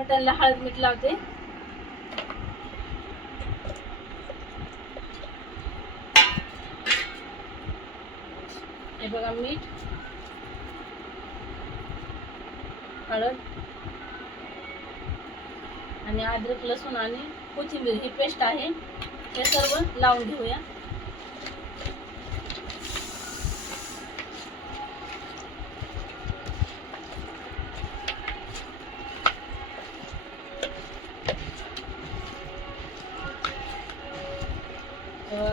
मटनला हळद मीठ लावते. हे बघा मीठ, हळद आणि अद्रक लसूण आणि कोथिंबीर ही पेस्ट आहे. हे सर्व लावून घेऊया.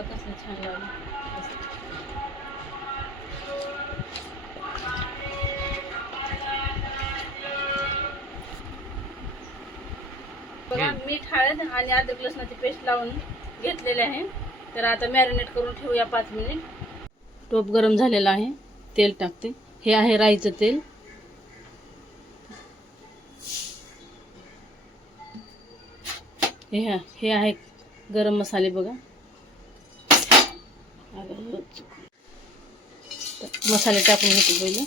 कसं छान लावलं. बघा मीठ, हळद आणि अद्रक लसणाची पेस्ट लावून घेतलेले आहे. तर आता मॅरिनेट करून ठेवूया 5 मिनिट. टोप गरम झालेला आहे. तेल टाकते. हे आहे राईचं तेल. हे आहे गरम मसाले बघा. मसाले टाकून घेते पहिले.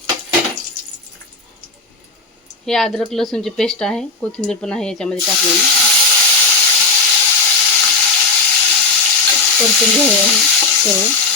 हे अद्रक लसूणची पेस्ट आहे. कोथिंबीर पण आहे याच्यामध्ये टाकलेली. परतून घेऊया सर्व.